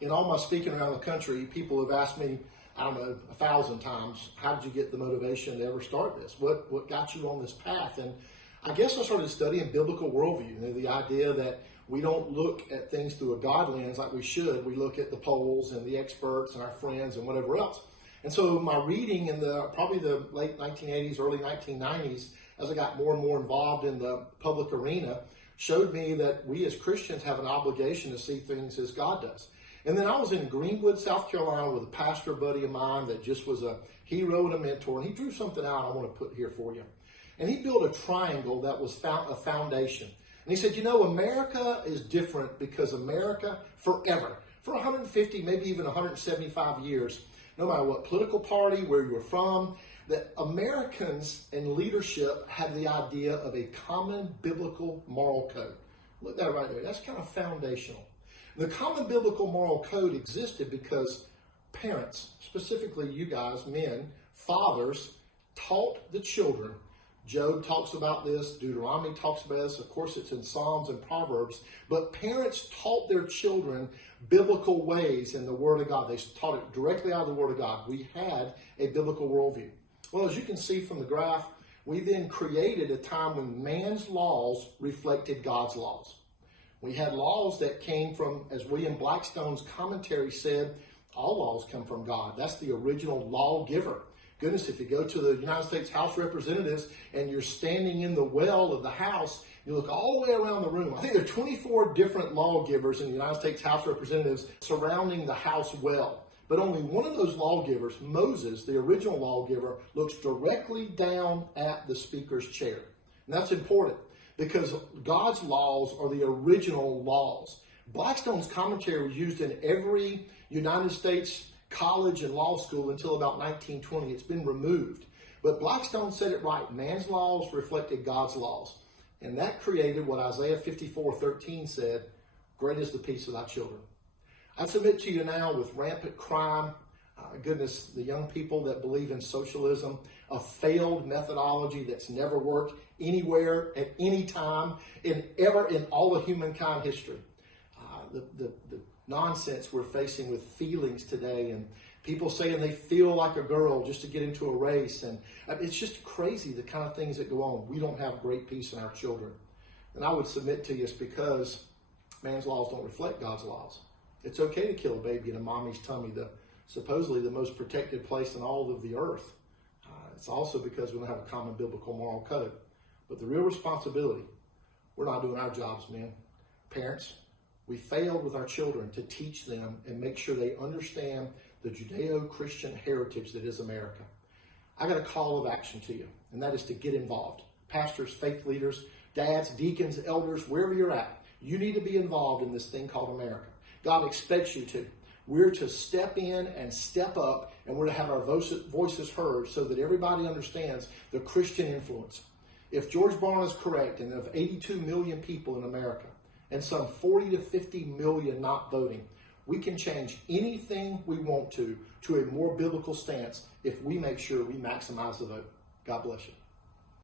In all my speaking around the country, people have asked me, I don't know, 1,000 times, how did you get the motivation to ever start this? What got you on this path? And I guess I started studying biblical worldview, the idea that we don't look at things through a God lens like we should. We look at the polls and the experts and our friends and whatever else. And so my reading in probably the late 1980s, early 1990s, as I got more and more involved in the public arena, showed me that we as Christians have an obligation to see things as God does. And then I was in Greenwood, South Carolina with a pastor buddy of mine that just was a hero and a mentor. And he drew something out I want to put here for you. And he built a triangle that was a foundation. And he said, America is different because America forever, for 150, maybe even 175 years, no matter what political party, where you're from, that Americans in leadership have the idea of a common biblical moral code. Look at that right there. That's kind of foundational. The common biblical moral code existed because parents, specifically you guys, men, fathers, taught the children. Job talks about this. Deuteronomy talks about this. Of course, it's in Psalms and Proverbs. But parents taught their children biblical ways in the Word of God. They taught it directly out of the Word of God. We had a biblical worldview. Well, as you can see from the graph, we then created a time when man's laws reflected God's laws. We had laws that came from, as William Blackstone's commentary said, all laws come from God. That's the original lawgiver. Goodness, if you go to the United States House of Representatives and you're standing in the well of the House, you look all the way around the room. I think there are 24 different lawgivers in the United States House of Representatives surrounding the House well. But only one of those lawgivers, Moses, the original lawgiver, looks directly down at the Speaker's chair. And that's important because God's laws are the original laws. Blackstone's commentary was used in every United States college and law school until about 1920. It's been removed. But Blackstone said it right. Man's laws reflected God's laws. And that created what Isaiah 54:13 said, great is the peace of thy children. I submit to you now with rampant crime, goodness, the young people that believe in socialism, a failed methodology that's never worked anywhere at any time in all of humankind history. The nonsense we're facing with feelings today and people saying they feel like a girl just to get into a race. And it's just crazy the kind of things that go on. We don't have great peace in our children. And I would submit to you it's because man's laws don't reflect God's laws. It's okay to kill a baby in a mommy's tummy, supposedly the most protected place in all of the earth. It's also because we don't have a common biblical moral code. But the real responsibility, we're not doing our jobs, men. Parents, we failed with our children to teach them and make sure they understand the Judeo-Christian heritage that is America. I got a call of action to you, and that is to get involved. Pastors, faith leaders, dads, deacons, elders, wherever you're at, you need to be involved in this thing called America. God expects you to. We're to step in and step up, and we're to have our voices heard so that everybody understands the Christian influence. If George Barna is correct, and of 82 million people in America, and some 40 to 50 million not voting, we can change anything we want to a more biblical stance if we make sure we maximize the vote. God bless you.